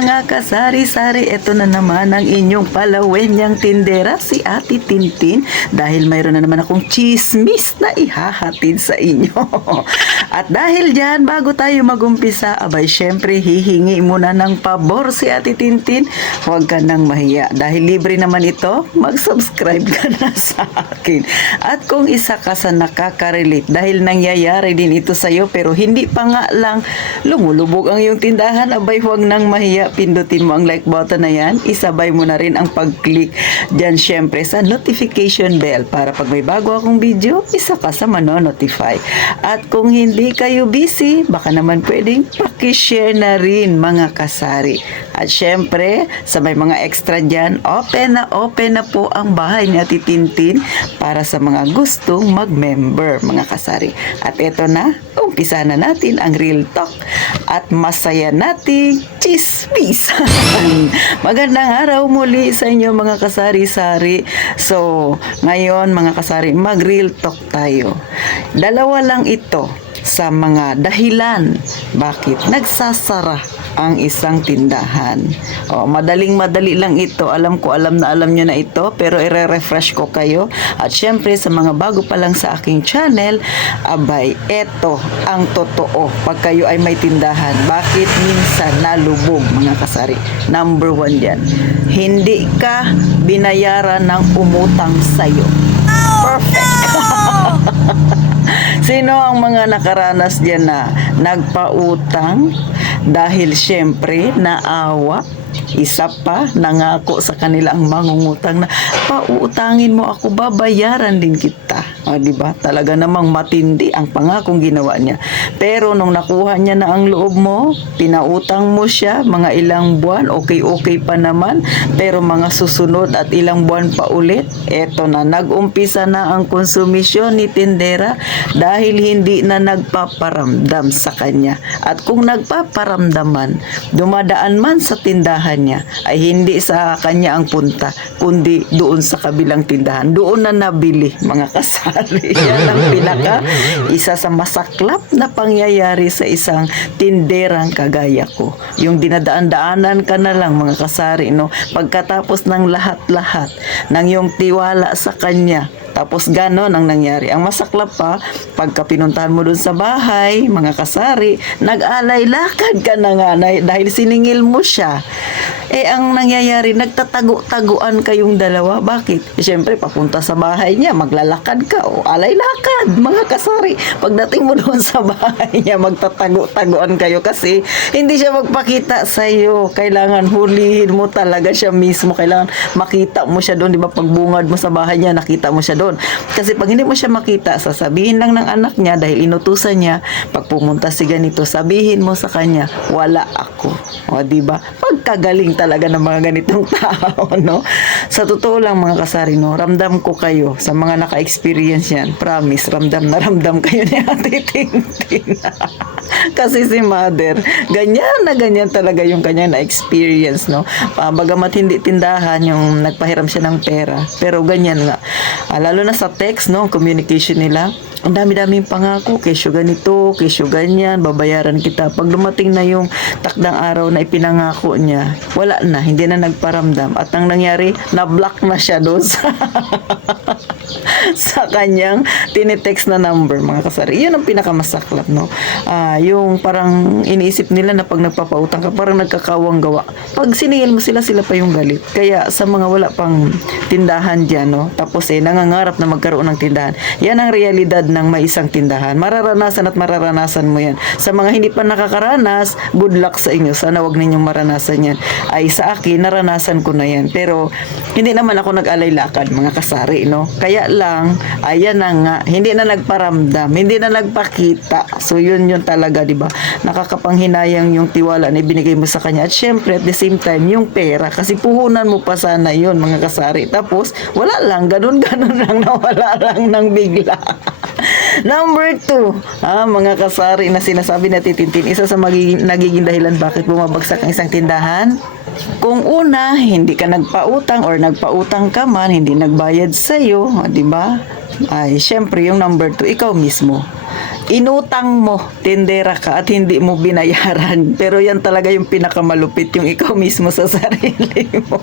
mga kasari-sari, ito na naman ang inyong palawenyang tindera, si Ate Tintin, dahil mayroon na naman akong chismis na ihahatid sa inyo. At dahil dyan, bago tayo magumpisa, abay syempre hihingi muna ng pabor si Ate Tintin. Huwag ka nang mahiya, dahil libre naman ito, mag-subscribe ka na sa akin. At kung isa ka sa nakaka-relate, dahil nangyayari din ito sa'yo, pero hindi pa nga lang lumulubog ang iyong tindahan, abay huwag nang mahiya, pindutin mo ang like button na yan, isabay mo na rin ang pag-click dyan syempre sa notification bell para pag may bago akong video, isa ka sa mano-notify. At kung hindi kayo busy, baka naman pwedeng pakishare na rin mga kasari. At syempre, sa may mga extra dyan, open na po ang bahay ni Ate Tintin para sa mga gustong mag-member mga kasari. At eto na, umpisa na natin ang real talk at masaya nating chismis. Magandang araw muli sa inyo mga kasari-sari. So, ngayon mga kasari, mag-real talk tayo. Dalawa lang ito sa mga dahilan bakit nagsasara ang isang tindahan. Madaling-madali lang ito. Alam na alam nyo na ito, pero i-refresh ko kayo. At syempre, sa mga bago pa lang sa aking channel, abay, eto ang totoo. Pag kayo ay may tindahan, bakit minsan nalubog, mga kasari? Number 1 yan. Hindi ka binayaran ng umutang sa'yo. Perfect! Sino ang mga nakaranas dyan na nagpautang dahil syempre naawa? Isa pa, nangako sa kanila ang mangungutang na pautangin mo ako, babayaran din kita. Diba? Talaga namang matindi ang pangakong ginawa niya. Pero nung nakuha niya na ang loob mo, pinautang mo siya, mga ilang buwan, okay pa naman. Pero mga susunod at ilang buwan pa ulit, eto na, nag-umpisa na ang konsumisyon ni tindera dahil hindi na nagpaparamdam sa kanya. At kung nagpaparamdaman, dumadaan man sa tindahan niya, ay hindi sa kanya ang punta, kundi doon sa kabilang tindahan. Doon na nabili, mga kasari. Yan ang isa sa masaklap na pangyayari sa isang tinderang kagaya ko. Yung dinadaan-daanan ka na lang, mga kasari, no? Pagkatapos ng lahat-lahat ng yung tiwala sa kanya, tapos ganon ang nangyari. Ang masaklap pa, pagka pinuntahan mo dun sa bahay, mga kasari, nag-alay lakad ka na nga dahil siningil mo siya. Ang nangyayari, nagtatago-taguan kayong dalawa. Bakit? Siyempre, papunta sa bahay niya, maglalakad ka, alay lakad, mga kasari. Pagdating mo doon sa bahay niya, magtatago-taguan kayo kasi hindi siya magpakita sa'yo. Kailangan hulihin mo talaga siya mismo. Kailangan makita mo siya doon. Di ba, pagbungad mo sa bahay niya, nakita mo siya doon. Kasi pag hindi mo siya makita, sasabihin lang ng anak niya dahil inutusan niya, pag pumunta si ganito, sabihin mo sa kanya, wala ako. Diba? Pagkagaling talaga ng mga ganitong tao, no? Sa totoo lang, mga kasari, no, ramdam ko kayo sa mga naka-experience yan. Promise, ramdam kayo ni Ate Tintin. Kasi si mother, ganyan na ganyan talaga yung kanyang na-experience, no? Bagamat hindi tindahan, yung nagpahiram siya ng pera. Pero ganyan nga. Lalo na sa text, no, communication nila, ang dami-daming pangako, kesyo ganito, kesyo ganyan, babayaran kita. Pag dumating na yung takdang araw na ipinangako niya, wala na, hindi na nagparamdam. At ang nangyari, na-block na siya doon sa kanyang tinitext na number, mga kasari. Yun ang pinakamasaklap, no? Yung parang iniisip nila na pag nagpapautang ka, parang nagkakawang gawa. Pag siningil mo sila pa yung galit. Kaya sa mga wala pang tindahan dyan, no? Tapos nangangarap na magkaroon ng tindahan. Yan ang realidad ng may isang tindahan. Mararanasan at mararanasan mo yan. Sa mga hindi pa nakakaranas, good luck sa inyo. Sana wag ninyong maranasan yan. Ay sa akin, naranasan ko na yan. Pero hindi naman ako nag-alay lakad, mga kasari, no? Kaya lang, ayan na nga, hindi na nagparamdam, hindi na nagpakita. So yun talaga, di ba? Nakakapanghinayang yung tiwala na ibinigay mo sa kanya. At syempre, at the same time, yung pera. Kasi puhunan mo pa sana yun, mga kasari. Tapos, wala lang, ganun lang, nawala lang ng bigla. Number 2, mga kasari na sinasabi na Tintin, isa sa nagiging dahilan bakit bumabagsak ang isang tindahan. Kung una, hindi ka nagpautang or nagpautang ka man, hindi nagbayad sa'yo, di ba? ay syempre yung number 2, ikaw mismo. Inutang mo, tindera ka at hindi mo binayaran. Pero yan talaga yung pinakamalupit, yung ikaw mismo sa sarili mo.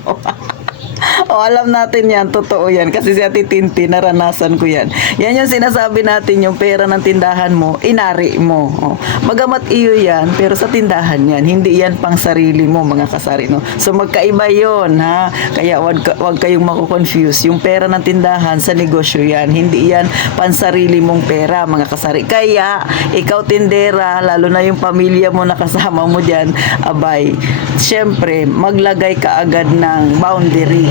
O, alam natin yan, totoo yan. Kasi si Ate Tintin, naranasan ko yan. Yan yung sinasabi natin, yung pera ng tindahan mo, inari mo. O, magamat iyo yan, pero sa tindahan yan, hindi yan pang sarili mo, mga kasari. No? So, magkaiba yon ha? Kaya wag kayong mako-confuse. Yung pera ng tindahan, sa negosyo yan. Hindi yan pang sarili mong pera, mga kasari. Kaya, ikaw tindera, lalo na yung pamilya mo na kasama mo dyan, abay, syempre, maglagay ka agad ng boundary.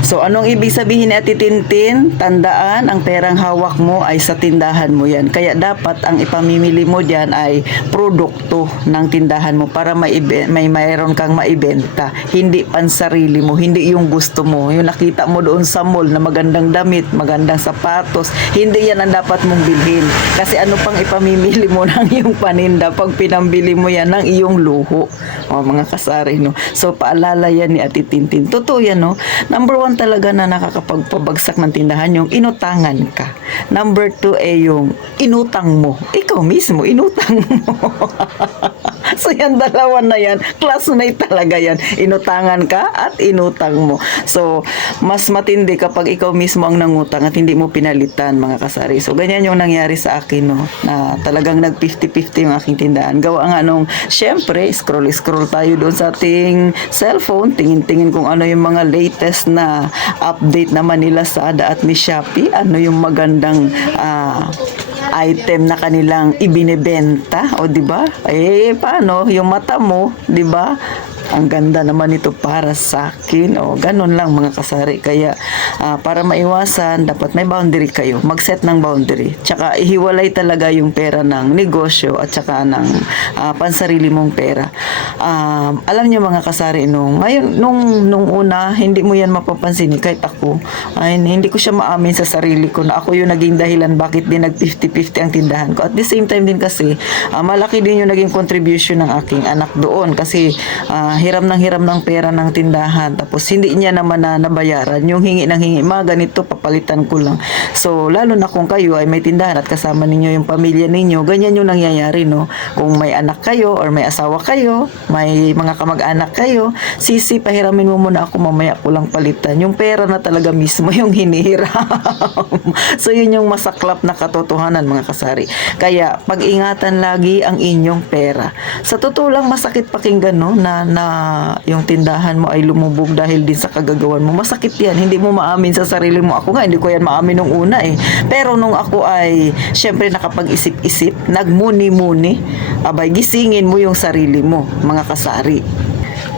So, anong ibig sabihin ni Ate Tintin? Tandaan, ang perang hawak mo ay sa tindahan mo yan. Kaya dapat ang ipamimili mo dyan ay produkto ng tindahan mo para mayroon kang maibenta. Hindi pansarili mo, hindi yung gusto mo. Yung nakita mo doon sa mall na magandang damit, magandang sapatos, hindi yan ang dapat mong bilhin. Kasi ano pang ipamimili mo ng iyong paninda pag pinambili mo yan ng iyong luho. O, mga kasari, no? So, paalala yan ni Ate Tintin. Totoo yan, no? Number 1 talaga na nakakapagpabagsak ng tindahan, yung inutangan ka. Number 2 ay yung inutang mo. Ikaw mismo, inutang mo. So, yan, dalawa na yan. Classmate talaga yan. Inutangan ka at inutang mo. So, mas matindi kapag ikaw mismo ang nangutang at hindi mo pinalitan, mga kasari. So, ganyan yung nangyari sa akin, no? Na talagang nag 50-50 yung aking tindahan. Gawa nga nung, syempre, scroll tayo doon sa ating cellphone. Tingin-tingin kung ano yung mga latest na update naman nila sa Ada at ni Shopee. Ano yung magandang item na kanilang ibinebenta, o di ba? Eh paano yung mata mo, di ba? Ang ganda naman ito para sa akin. O, ganun lang, mga kasari. Kaya, para maiwasan, dapat may boundary kayo. Mag-set ng boundary. Tsaka, ihiwalay talaga yung pera ng negosyo at tsaka ng pansarili mong pera. Alam niyo, mga kasari, ngayon, nung una, hindi mo yan mapapansin. Kahit ako, hindi ko siya maamin sa sarili ko na ako yung naging dahilan bakit din nag 50-50 ang tindahan ko. At the same time din kasi, malaki din yung naging contribution ng aking anak doon. Kasi, hiram ng pera ng tindahan, tapos hindi niya naman na nabayaran, yung hingi ng hingi, mga ganito, papalitan ko lang. So, lalo na kung kayo ay may tindahan at kasama ninyo yung pamilya ninyo, ganyan yung nangyayari, no? Kung may anak kayo, or may asawa kayo, may mga kamag-anak kayo, pahiramin mo muna ako, mamaya ko lang palitan. Yung pera na talaga mismo yung hinihiram. So, yun yung masaklap na katotohanan, mga kasari. Kaya, pag-ingatan lagi ang inyong pera. Sa totoo lang, masakit pakinggan, no? Na yung tindahan mo ay lumubog dahil din sa kagagawan mo. Masakit yan. Hindi mo maamin sa sarili mo. Ako nga, hindi ko yan maamin nung una eh. Pero nung ako ay, syempre nakapag-isip-isip, nagmuni-muni, abay, gisingin mo yung sarili mo, mga kasari.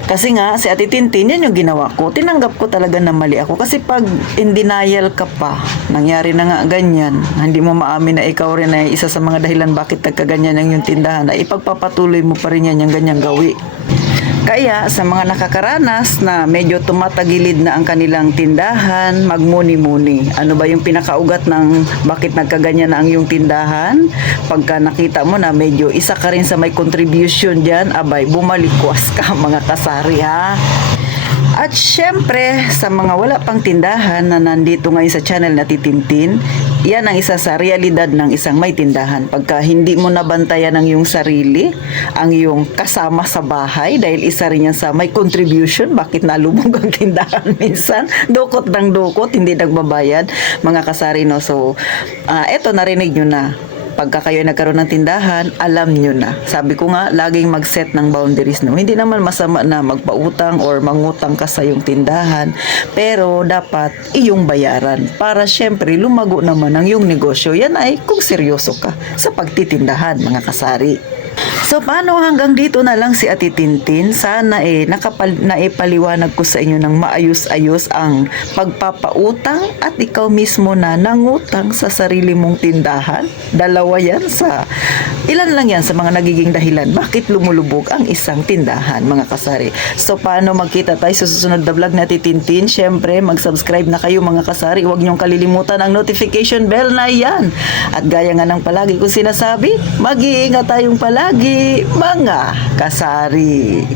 Kasi nga, si Ate Tintin, yan yung ginawa ko. Tinanggap ko talaga na mali ako. Kasi pag in denial ka pa, nangyari na nga ganyan, hindi mo maamin na ikaw rin ay isa sa mga dahilan bakit nagkaganyan ang yung tindahan, ay ipagpapatuloy mo pa rin yan yung ganyang gawi. Kaya sa mga nakakaranas na medyo tumatagilid na ang kanilang tindahan, magmuni-muni. Ano ba yung pinakaugat ng bakit nagkaganyan na ang iyong tindahan? Pagka nakita mo na medyo isa ka rin sa may contribution dyan, abay, bumalikwas ka, mga kasari, ha? At syempre, sa mga wala pang tindahan na nandito ngayon sa channel na Titintin, yan ang isa sa realidad ng isang may tindahan. Pagka hindi mo nabantayan ang iyong sarili, ang iyong kasama sa bahay, dahil isa rin yan sa may contribution, bakit nalubog ang tindahan minsan, dukot ng dukot, hindi nagbabayad, mga kasari, no? So, eto, narinig nyo na. Pagka kayo nagkaroon ng tindahan, alam nyo na. Sabi ko nga, laging mag-set ng boundaries. No? Hindi naman masama na magpautang or mangutang ka sa iyong tindahan. Pero dapat iyong bayaran para syempre lumago naman ang iyong negosyo. Yan ay kung seryoso ka sa pagtitindahan, mga kasari. So, paano hanggang dito na lang si Ate Tintin? Sana naipaliwanag ko sa inyo ng maayos-ayos ang pagpapautang at ikaw mismo na nangutang sa sarili mong tindahan. Dalawa yan ilan lang yan sa mga nagiging dahilan bakit lumulubog ang isang tindahan, mga kasari. So, paano magkita tayo sa susunod na vlog na Ate Tintin? Syempre, mag-subscribe na kayo, mga kasari. Huwag niyong kalilimutan ang notification bell na yan. At gaya nga ng palagi kong sinasabi, mag-iingat tayong palagi, mga kasari.